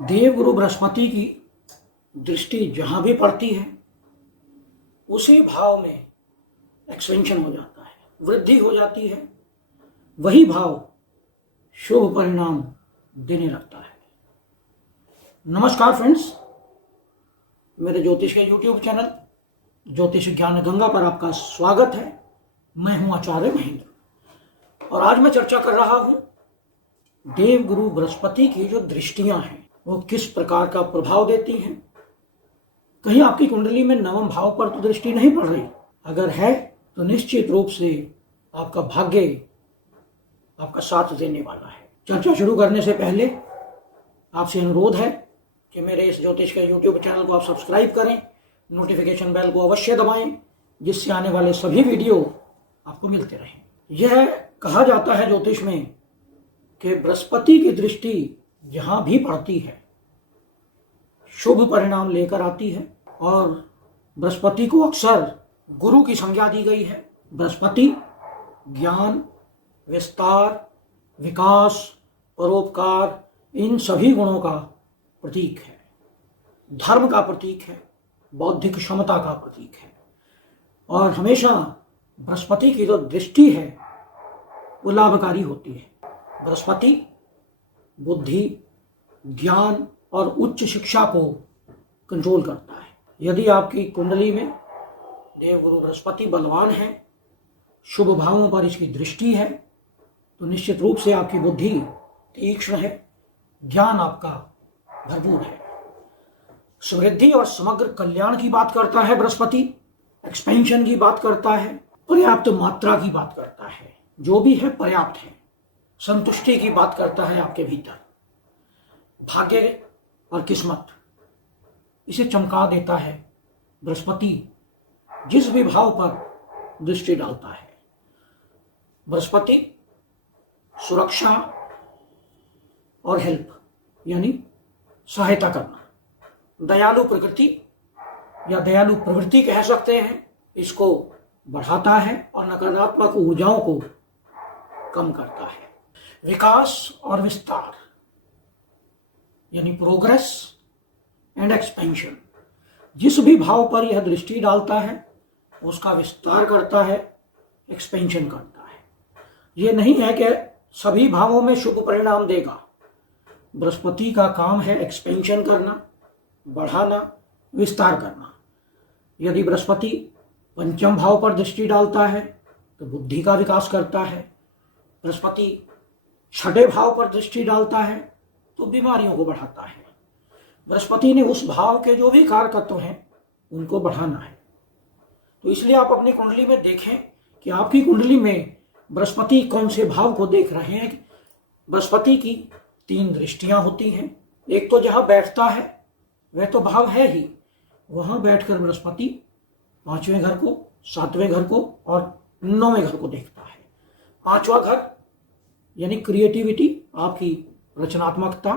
देवगुरु बृहस्पति की दृष्टि जहां भी पड़ती है उसी भाव में एक्सपेंशन हो जाता है, वृद्धि हो जाती है। वही भाव शुभ परिणाम देने लगता है। नमस्कार फ्रेंड्स, मेरे ज्योतिष के YouTube चैनल ज्योतिष ज्ञान गंगा पर आपका स्वागत है। मैं हूं आचार्य महेंद्र और आज मैं चर्चा कर रहा हूं देवगुरु बृहस्पति की जो दृष्टियां हैं वो किस प्रकार का प्रभाव देती हैं। कहीं आपकी कुंडली में नवम भाव पर तो दृष्टि नहीं पड़ रही, अगर है तो निश्चित रूप से आपका भाग्य आपका साथ देने वाला है। चर्चा शुरू करने से पहले आपसे अनुरोध है कि मेरे इस ज्योतिष के YouTube चैनल को आप सब्सक्राइब करें, नोटिफिकेशन बेल को अवश्य दबाएं, जिससे आने वाले सभी वीडियो आपको मिलते रहें। यह कहा जाता है ज्योतिष में कि बृहस्पति की दृष्टि जहां भी पड़ती है शुभ परिणाम लेकर आती है और बृहस्पति को अक्सर गुरु की संज्ञा दी गई है। बृहस्पति ज्ञान, विस्तार, विकास, परोपकार, इन सभी गुणों का प्रतीक है, धर्म का प्रतीक है, बौद्धिक क्षमता का प्रतीक है। और हमेशा बृहस्पति की जो दृष्टि है वो लाभकारी होती है। बृहस्पति बुद्धि, ज्ञान और उच्च शिक्षा को कंट्रोल करता है। यदि आपकी कुंडली में देवगुरु बृहस्पति बलवान है, शुभ भावों पर इसकी दृष्टि है, तो निश्चित रूप से आपकी बुद्धि तीक्ष्ण है, ज्ञान आपका भरपूर है। समृद्धि और समग्र कल्याण की बात करता है बृहस्पति, एक्सपेंशन की बात करता है, पर्याप्त मात्रा की बात करता है, जो भी है पर्याप्त है, संतुष्टि की बात करता है आपके भीतर। भाग्य और किस्मत इसे चमका देता है बृहस्पति जिस भी भाव पर दृष्टि डालता है। बृहस्पति सुरक्षा और हेल्प यानी सहायता करना, दयालु प्रकृति या दयालु प्रवृत्ति कह सकते हैं, इसको बढ़ाता है और नकारात्मक ऊर्जाओं को कम करता है। विकास और विस्तार यानी प्रोग्रेस एंड एक्सपेंशन, जिस भी भाव पर यह दृष्टि डालता है उसका विस्तार करता है, एक्सपेंशन करता है। यह नहीं है कि सभी भावों में शुभ परिणाम देगा। बृहस्पति का काम है एक्सपेंशन करना, बढ़ाना, विस्तार करना। यदि बृहस्पति पंचम भाव पर दृष्टि डालता है तो बुद्धि का विकास करता है। बृहस्पति छठे भाव पर दृष्टि डालता है तो बीमारियों को बढ़ाता है। बृहस्पति ने उस भाव के जो भी कारक तत्व हैं उनको बढ़ाना है। तो इसलिए आप अपनी कुंडली में देखें कि आपकी कुंडली में बृहस्पति कौन से भाव को देख रहे हैं। बृहस्पति की 3 दृष्टियां होती हैं। एक तो जहां बैठता है वह तो भाव है ही, वहां बैठकर बृहस्पति 5वें घर को, 7वें घर को और 9वें घर को देखता है। 5वां घर यानी क्रिएटिविटी, आपकी रचनात्मकता,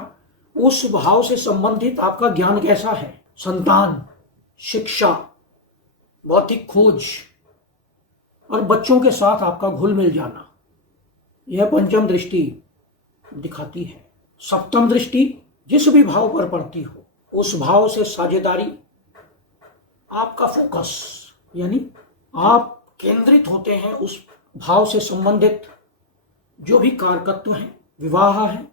उस भाव से संबंधित आपका ज्ञान कैसा है, संतान, शिक्षा, बौद्धिक खोज और बच्चों के साथ आपका घुल मिल जाना, यह पंचम दृष्टि दिखाती है। 7वीं दृष्टि जिस भी भाव पर पड़ती हो उस भाव से साझेदारी, आपका फोकस यानी आप केंद्रित होते हैं उस भाव से संबंधित जो भी कारकत्व हैं, विवाह है,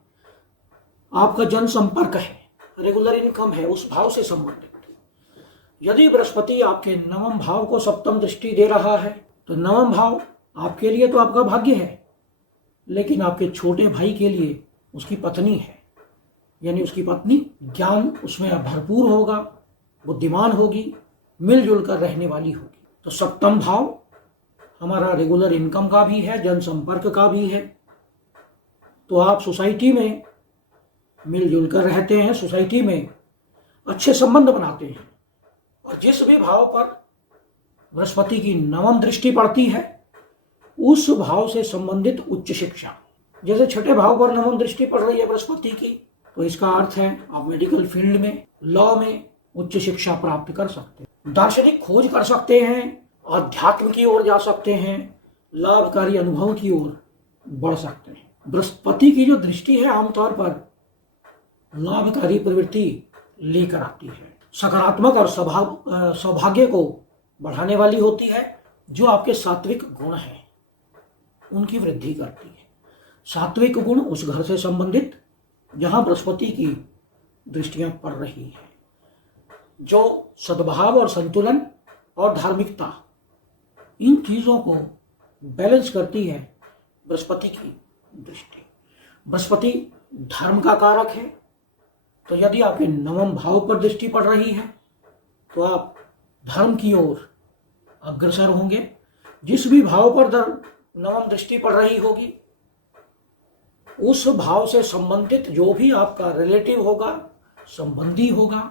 आपका जनसंपर्क है, रेगुलर इनकम है, उस भाव से संबंधित। यदि बृहस्पति आपके 9वें भाव को 7वीं दृष्टि दे रहा है तो 9वां भाव आपके लिए तो आपका भाग्य है, लेकिन आपके छोटे भाई के लिए उसकी पत्नी है, यानी उसकी पत्नी ज्ञान उसमें भरपूर होगा, बुद्धिमान होगी, मिलजुल कर रहने वाली होगी। तो 7वां भाव हमारा रेगुलर इनकम का भी है, जनसंपर्क का भी है। तो आप सोसाइटी में मिलजुल कर रहते हैं, सोसाइटी में अच्छे संबंध बनाते हैं। और जिस भी भाव पर बृहस्पति की 9वीं दृष्टि पड़ती है उस भाव से संबंधित उच्च शिक्षा, जैसे छठे भाव पर 9वीं दृष्टि पड़ रही है बृहस्पति की, तो इसका अर्थ है आप मेडिकल फील्ड में, लॉ में उच्च शिक्षा प्राप्त कर सकते हैं, दार्शनिक खोज कर सकते हैं, आध्यात्म की ओर जा सकते हैं, लाभकारी अनुभव की ओर बढ़ सकते हैं। बृहस्पति की जो दृष्टि है आमतौर पर लाभकारी प्रवृत्ति लेकर आती है। सकारात्मक और सौभाग्य को बढ़ाने वाली होती है। जो आपके सात्विक गुण हैं उनकी वृद्धि करती है। सात्विक गुण उस घर से संबंधित जहां बृहस्पति की दृष्टियां पड़ रही है, जो सद्भाव और संतुलन और धार्मिकता, इन चीजों को बैलेंस करती है बृहस्पति की दृष्टि। बृहस्पति धर्म का कारक है, तो यदि आपके नवम भाव पर दृष्टि पड़ रही है तो आप धर्म की ओर अग्रसर होंगे। जिस भी भाव पर नवम दृष्टि पड़ रही होगी, उस भाव से संबंधित जो भी आपका रिलेटिव होगा, संबंधी होगा,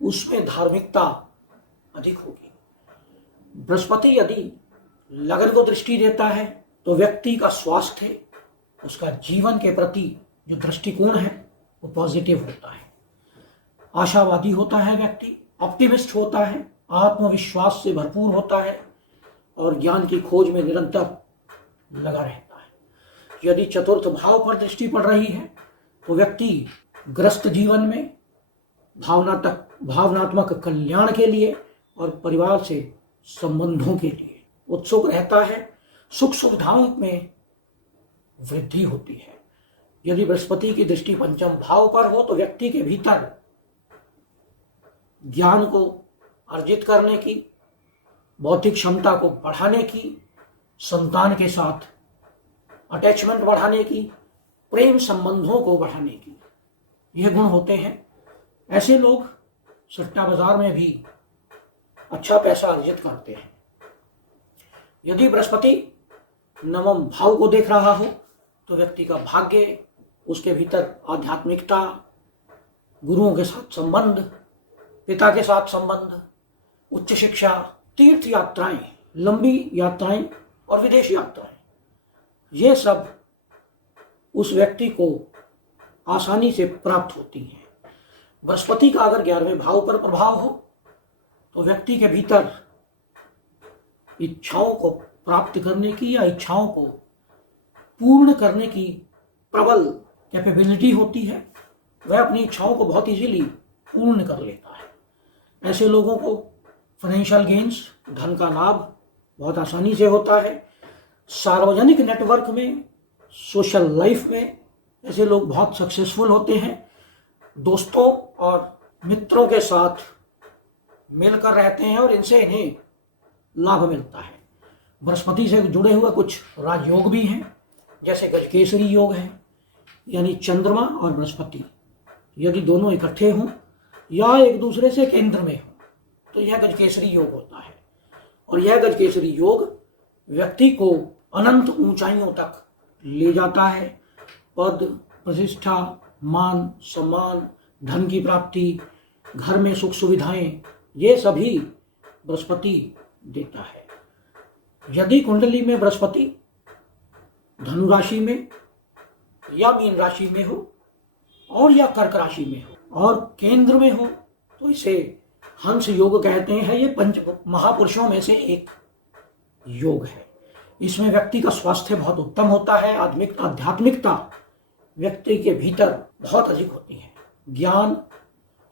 उसमें धार्मिकता अधिक होगी। बृहस्पति यदि लगन को दृष्टि देता है तो व्यक्ति का स्वास्थ्य, उसका जीवन के प्रति जो दृष्टिकोण है वो पॉजिटिव होता है, आशावादी होता है, व्यक्ति ऑप्टिमिस्ट होता है, आत्मविश्वास से भरपूर होता है और ज्ञान की खोज में निरंतर लगा रहता है। यदि चतुर्थ भाव पर दृष्टि पड़ रही है तो व्यक्ति ग्रस्त जीवन में भावनात्मक कल्याण के लिए और परिवार से संबंधों के लिए उत्सुक रहता है। सुख सुविधाओं में वृद्धि होती है। यदि बृहस्पति की दृष्टि पंचम भाव पर हो तो व्यक्ति के भीतर ज्ञान को अर्जित करने की, बौद्धिक क्षमता को बढ़ाने की, संतान के साथ अटैचमेंट बढ़ाने की, प्रेम संबंधों को बढ़ाने की, यह गुण होते हैं। ऐसे लोग सट्टा बाजार में भी अच्छा पैसा अर्जित करते हैं। यदि बृहस्पति नवम भाव को देख रहा हो तो व्यक्ति का भाग्य, उसके भीतर आध्यात्मिकता, गुरुओं के साथ संबंध, पिता के साथ संबंध, उच्च शिक्षा, तीर्थ यात्राएं, लंबी यात्राएं और विदेश यात्राएं, ये सब उस व्यक्ति को आसानी से प्राप्त होती हैं। बृहस्पति का अगर 11वें भाव पर प्रभाव हो तो व्यक्ति के भीतर इच्छाओं को प्राप्त करने की या इच्छाओं को पूर्ण करने की प्रबल कैपेबिलिटी होती है। वह अपनी इच्छाओं को बहुत इजीली पूर्ण कर लेता है। ऐसे लोगों को फाइनेंशियल गेन्स, धन का लाभ बहुत आसानी से होता है। सार्वजनिक नेटवर्क में, सोशल लाइफ में ऐसे लोग बहुत सक्सेसफुल होते हैं। दोस्तों और मित्रों के साथ मिलकर रहते हैं और इनसे इन्हें लाभ मिलता है। बृहस्पति से जुड़े हुए कुछ राजयोग भी हैं, जैसे गजकेसरी योग है, यानी चंद्रमा और बृहस्पति यदि दोनों इकट्ठे हों या एक दूसरे से केंद्र में हो तो यह गजकेसरी योग होता है। और यह गजकेसरी योग व्यक्ति को अनंत ऊंचाइयों तक ले जाता है। पद, प्रतिष्ठा, मान, सम्मान, धन की प्राप्ति, घर में सुख सुविधाएं, ये सभी बृहस्पति देता है। यदि कुंडली में बृहस्पति धनु राशि में या मीन राशि में हो और या कर्क राशि में हो और केंद्र में हो तो इसे हंस योग कहते हैं। ये पंच महापुरुषों में से एक योग है। इसमें व्यक्ति का स्वास्थ्य बहुत उत्तम होता है। आध्यात्मिकता व्यक्ति के भीतर बहुत अधिक होती है। ज्ञान,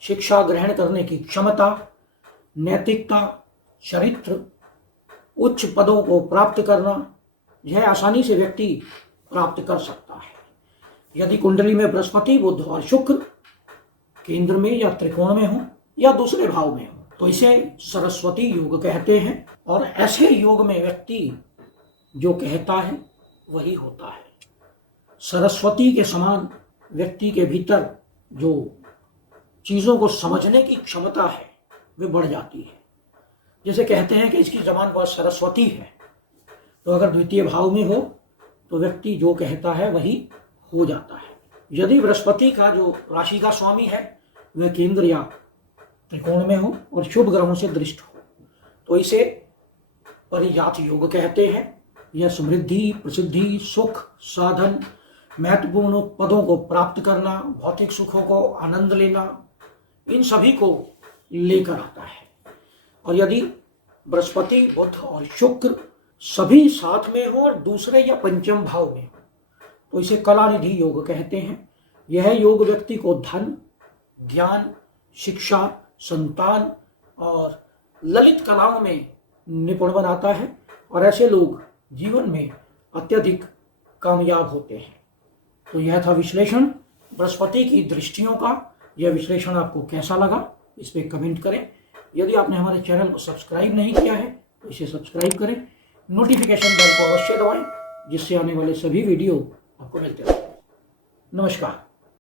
शिक्षा ग्रहण करने की क्षमता, नैतिकता, चरित्र, उच्च पदों को प्राप्त करना, यह आसानी से व्यक्ति प्राप्त कर सकता है। यदि कुंडली में बृहस्पति, बुध और शुक्र केंद्र में या त्रिकोण में हो या दूसरे भाव में हो तो इसे सरस्वती योग कहते हैं। और ऐसे योग में व्यक्ति जो कहता है वही होता है। सरस्वती के समान व्यक्ति के भीतर जो चीज़ों को समझने की क्षमता है वे बढ़ जाती है। जैसे कहते हैं कि इसकी जबान बहुत सरस्वती है, तो अगर द्वितीय भाव में हो तो व्यक्ति जो कहता है वही हो जाता है। यदि बृहस्पति का जो राशि का स्वामी है वह केंद्र या त्रिकोण में हो और शुभ ग्रहों से दृष्ट हो तो इसे परिजात योग कहते हैं। यह समृद्धि, प्रसिद्धि, सुख, साधन, महत्वपूर्ण पदों को प्राप्त करना, भौतिक सुखों को आनंद लेना, इन सभी को लेकर आता है। और यदि बृहस्पति, बुध और शुक्र सभी साथ में हो और दूसरे या पंचम भाव में हो तो इसे कलानिधि योग कहते हैं। यह योग व्यक्ति को धन, ज्ञान, शिक्षा, संतान और ललित कलाओं में निपुण बनाता है और ऐसे लोग जीवन में अत्यधिक कामयाब होते हैं। तो यह था विश्लेषण बृहस्पति की दृष्टियों का। यह विश्लेषण आपको कैसा लगा इस पर कमेंट करें। यदि आपने हमारे चैनल को सब्सक्राइब नहीं किया है तो इसे सब्सक्राइब करें, नोटिफिकेशन बेल को अवश्य दबाएं जिससे आने वाले सभी वीडियो आपको मिलते रहें। नमस्कार।